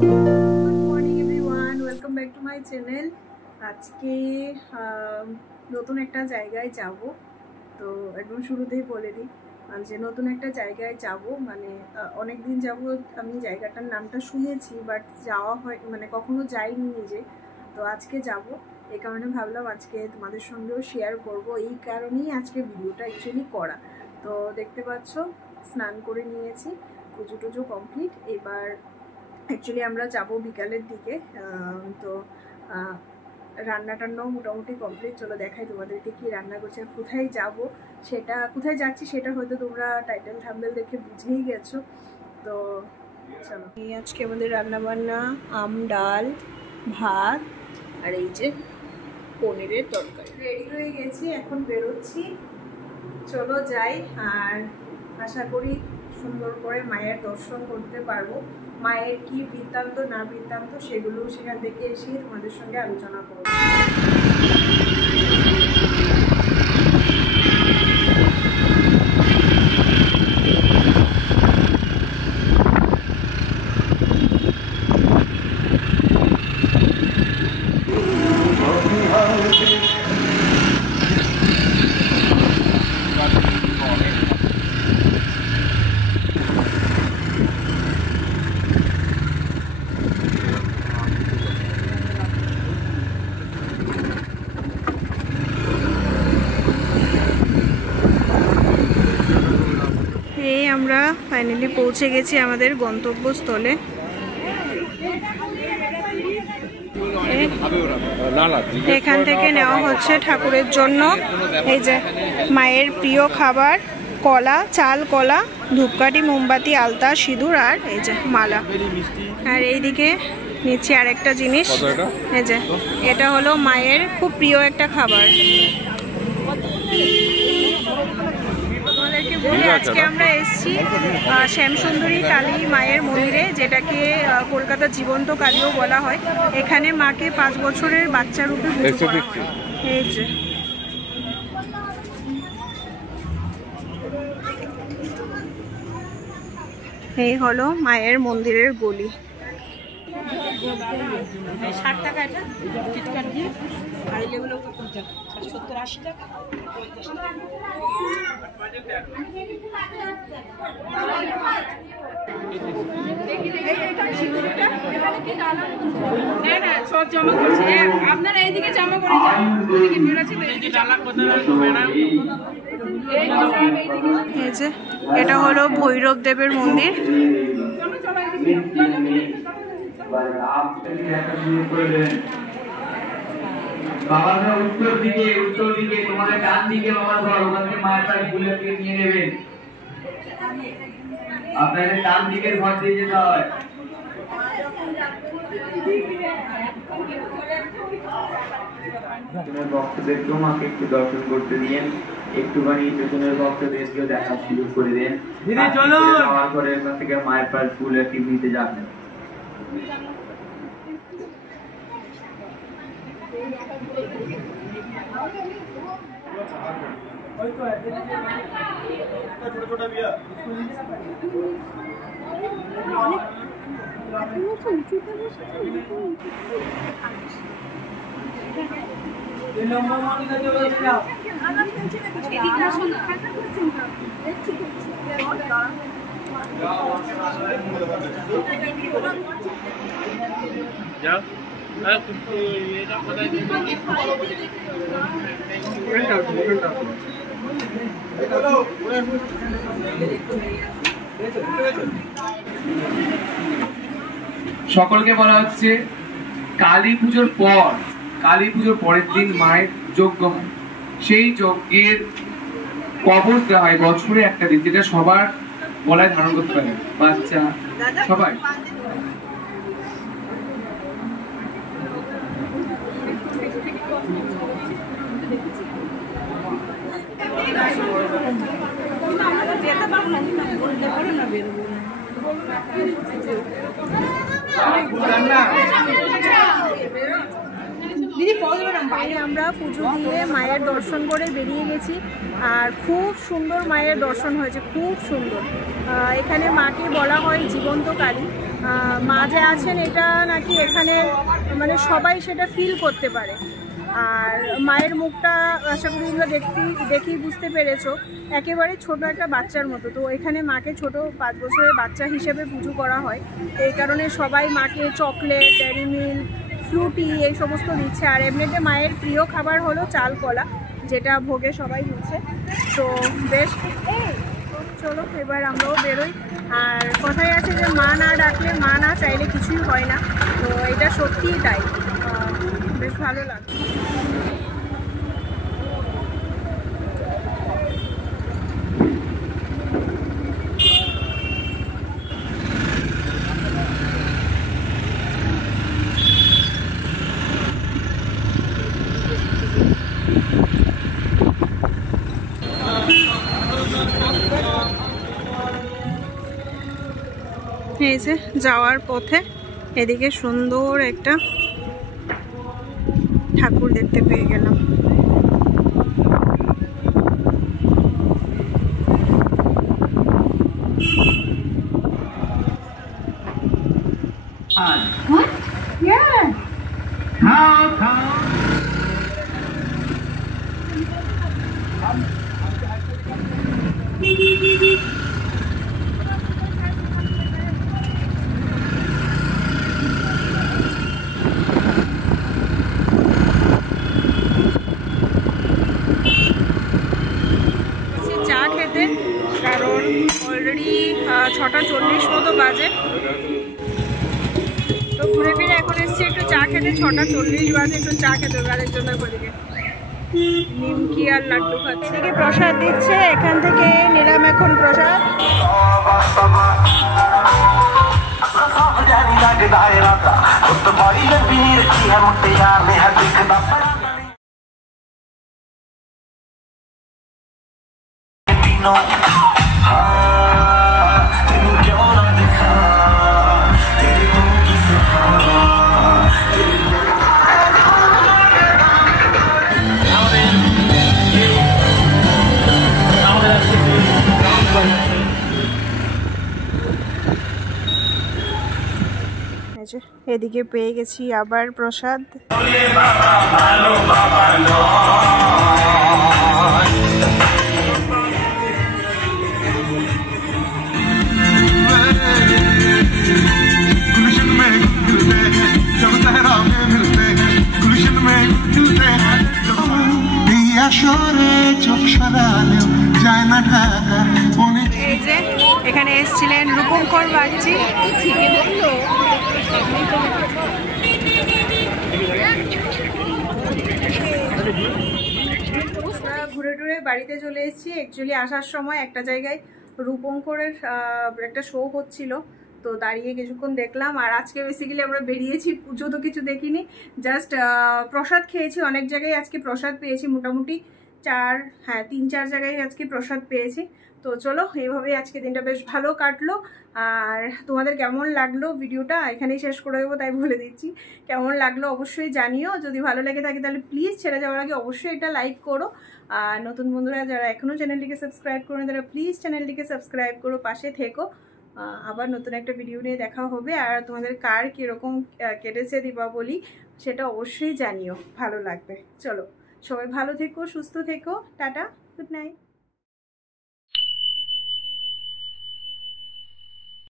Morning everyone, welcome back to my channel. আজকে নতুন একটা জায়গায় যাব। তো একদম শুরুতেই বলে দিই যে নতুন একটা জায়গায় যাব, মানে অনেক দিন যাবত আমি জায়গাটার নামটা শুনেছি, বাট যাওয়া হয় মানে কখনো যাইনি নিজে। তো আজকে যাব, এই কারণে ভাবলাম আজকে তোমাদের সঙ্গেও শেয়ার করব। এই কারণেই আজকে ভিডিওটা অ্যাকচুয়ালি করা। তো দেখতে পাচ্ছ স্নান করে নিয়েছি, পুজো টুজো কমপ্লিট। এবার অ্যাকচুয়ালি আমরা যাব বিকালের দিকে। তো রান্না টান্নাও মোটামুটি কমপ্লিট। চলো দেখাই তোমাদেরকে কি রান্না করছে, কোথায় যাব সেটা, কোথায় যাচ্ছি সেটা হয়তো তোমরা টাইটেল থাম্বনেল দেখে বুঝেই গেছো। তো চলো, এই আজকে আমাদের রান্না বান্না আম ডাল ভাত আর এই যে পনিরের তরকারি রেডি হয়ে গেছি, এখন বেরোচ্ছি। চলো যাই, আর আশা করি সুন্দর করে মায়ের দর্শন করতে পারবো। মায়ের কি বৃত্তান্ত না বৃত্তান্ত সেগুলো সেখান থেকে এসে তোমাদের সঙ্গে আলোচনা করব। আমরা ফাইনালি পৌঁছে গেছি আমাদের গন্তব্যস্থলে। এখান থেকে নেওয়া হচ্ছে ঠাকুরের জন্য এই যে মায়ের প্রিয় খাবার, কলা, চাল কলা, ধূপকাঠি, মোমবাতি, আলতা, সিঁদুর আর এই যে মালা। আর এইদিকে নিচ্ছি আরেকটা জিনিস, এই যে এটা হলো মায়ের খুব প্রিয় একটা খাবার। আজকে আমরা এসেছি শ্যামসুন্দরী কালী মায়ের মন্দিরে, যেটাকে কলকাতা জীবন্ত কালীও বলা হয়। এখানে মাকে 5 বছরের বাচ্চা রূপে পুজো করা হয়। এই যে এই হলো মায়ের মন্দিরের গলি। 60 টাকা এটা টিকিট দিয়ে, আর এগুলো 70-80 টাকা। আপনারা এইদিকে জমা করে যান। এই যে এটা হলো ভৈরব দেবের মন্দির। বাবা উত্তর দিকে তোমাদের ডান দিকে বাবার ঘর, ওখান থেকে মায়ের বাড়ি বুলেটকে নিয়ে নেবেন। আপনাদের ডান দিকের ঘর দিয়ে যেতে হয়। ভক্তদেরকেও মাকে একটু দর্শন করতে দিন, একটুখানি পেছনের ভক্তদেরকেও দেখার সুযোগ করে দেন। আমার ঘরের কাছ থেকে মায়ের পাড় বুলেটকে নিতে যাবেন। সকলকে বলা হচ্ছে কালী পুজোর পরের দিন মায়ের যজ্ঞ হয়। সেই যজ্ঞের কবচ দেওয়া হয় বছরে একটা দিন, যেটা সবার গলায় ধারণ করতে পারে, বাচ্চা সবাই। আমরা পুজো দিয়ে মায়ের দর্শন করে বেরিয়ে গেছি। আর খুব সুন্দর মায়ের দর্শন হয়েছে, খুব সুন্দর। এখানে মাকে বলা হয় জীবন্ত কালী। মা যে আছেন এটা নাকি এখানে মানে সবাই সেটা ফিল করতে পারে। আর মায়ের মুখটা আশা করি এগুলো দেখেই বুঝতে পেরেছো, একেবারে ছোট একটা বাচ্চার মতো। তো এখানে মাকে ছোট 5 বছরের বাচ্চা হিসেবে পুজো করা হয়, এই কারণে সবাই মাকে চকলেট, ডেয়ারি মিল্ক, ফ্রুটি এই সমস্ত দিচ্ছে। আর এমনিতে মায়ের প্রিয় খাবার হলো চাল কলা, যেটা ভোগে সবাই দিচ্ছে। তো বেশ, চলো এবার আমরাও বেরোই। আর কথাই আছে যে মা না ডাকলে, মা না চাইলে কিছুই হয় না। তো এটা সত্যিই তাই, বেশ ভালো লাগে। এই যে যাওয়ার পথে এদিকে সুন্দর একটা ঠাকুর দেখতে পেয়ে গেলাম। What? Yeah. চা খেতে, কারণ অলরেডি 6:40 মতো বাজে। তো ঘুরে ফিরে এখন এসছি একটু চা খেতে, 6:40 বাজে, একটু চা খেতে গাড়ির জন্য ওদিকে নিমকি আর লাড্ডু খাচ্ছে। এদিকে প্রসাদ দিচ্ছে, এখান থেকে নিলাম এখন প্রসাদ। এদিকে পেয়ে গেছি আবার প্রসাদ। এই যে এখানে এসেছিলেন রূপঙ্কর বাগচি। ঘুরে টুরে বাড়িতে চলে এসেছি। অ্যাকচুয়ালি আসার সময় একটা জায়গায় রূপঙ্করের একটা শো হচ্ছিল, তো দাঁড়িয়ে কিছুক্ষণ দেখলাম। আর আজকে বেসিক্যালি আমরা বেরিয়েছি, পুজো তো কিছু দেখিনি, জাস্ট প্রসাদ খেয়েছি। অনেক জায়গায় আজকে প্রসাদ পেয়েছি, মোটামুটি 3-4 জায়গায় আজকে প্রসাদ পেয়েছি। তো চলো, এইভাবেই আজকে দিনটা বেশ ভালো কাটলো। আর তোমাদের কেমন লাগলো ভিডিওটা এখানেই শেষ করে দেবো, তাই বলে দিচ্ছি। কেমন লাগলো অবশ্যই জানিও, যদি ভালো লেগে থাকে তাহলে প্লিজ ছেড়ে যাওয়ার আগে অবশ্যই এটা লাইক করো। আর নতুন বন্ধুরা যারা এখনও চ্যানেলটিকে সাবস্ক্রাইব করো তারা প্লিজ চ্যানেলটিকে সাবস্ক্রাইব করো, পাশে থেকো। আবার নতুন একটা ভিডিও নিয়ে দেখা হবে। আর তোমাদের কার কীরকম কেটেছে দীপাবলি সেটা অবশ্যই জানিও, ভালো লাগবে। চলো সবাই ভালো থেকো, সুস্থ থেকো, টাটা, গুড নাইট।